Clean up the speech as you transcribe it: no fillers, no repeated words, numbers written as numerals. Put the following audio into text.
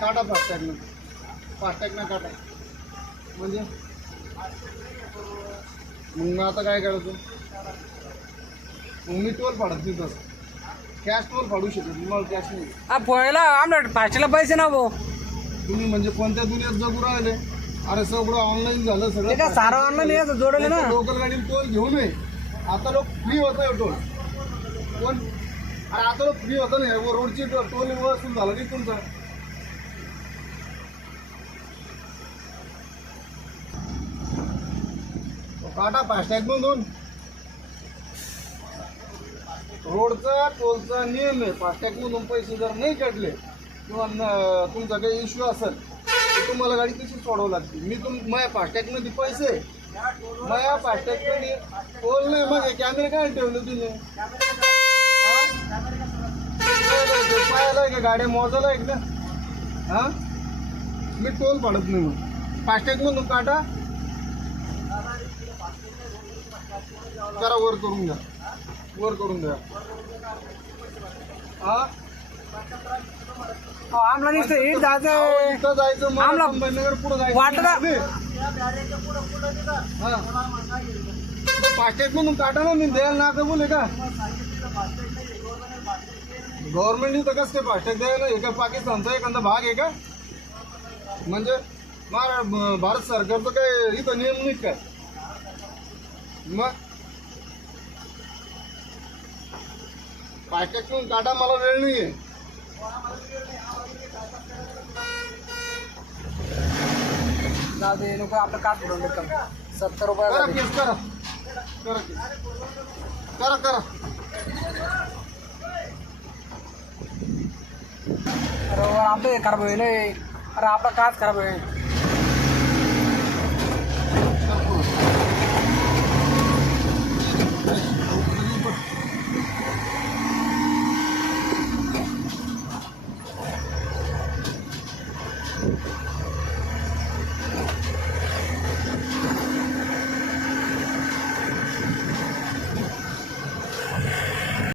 काटा फास्टॅग ना काटा म्हणजे मग आता काय करायचं? मग मी टोल फाडत नाही तसं, कॅश टोल फाडू शकत मला कॅश नाही. पोहायला आमच्या फास्टला पैसे ना भाऊ. तुम्ही म्हणजे कोणत्या दुनियेत जगू राहिले? अरे सगळं ऑनलाईन झालं सगळं. काय सारं ऑनलाईन यायचं जोडले ना. लोकल गाडीने टोल घेऊ नये. आता लोक फ्री होत आहे टोल. कोण? अरे आता लोक फ्री होतं नाही, रोडची टोल वसूल झाला की तुमचा. काटा फास्टॅग मधून. रोडचा टोलचा नियम आहे, फास्टॅग मधून पैसे जर नाही काढले किंवा तुमचा काही इश्यू असेल तर तुम्हाला गाडी कशी सोडावं लागते. मी माझ्या फास्टॅग मध्ये पैसे, माझ्या फास्टॅग मध्ये टोल नाही. मग कॅमेरे काय ठेवले तुम्ही? पाहायला का गाड्या मोजायला आहे का? हा, मी टोल पाडत नाही. मग फास्टॅग मधून काटा जरा वर करून द्या, वर करून द्या. हा, आमला नुसतं हेच जायचं. इथं जायचं मला आमला संभाजीनगर पुढे जायचं वाटलं. हा, फास्टॅग म्हणून काटा ना. मी द्यायला ना का बोले का? गव्हर्नमेंटनी तर कसं काय फास्टॅग द्यायला? हे का पाकिस्तानचा एखादा भाग आहे का? म्हणजे भारत सरकारचं काय इथं नियम नाही काय? मग फास्टॅग म्हणून काटा, मला वेळ नाहीये. जाऊ दे नको, आपलं काच बुडवून देत का? 70 रुपये करा केस, करा करा केस, करा करा. अरे आपलं हे खराब होईल. अरे आपला काच खराब होईल.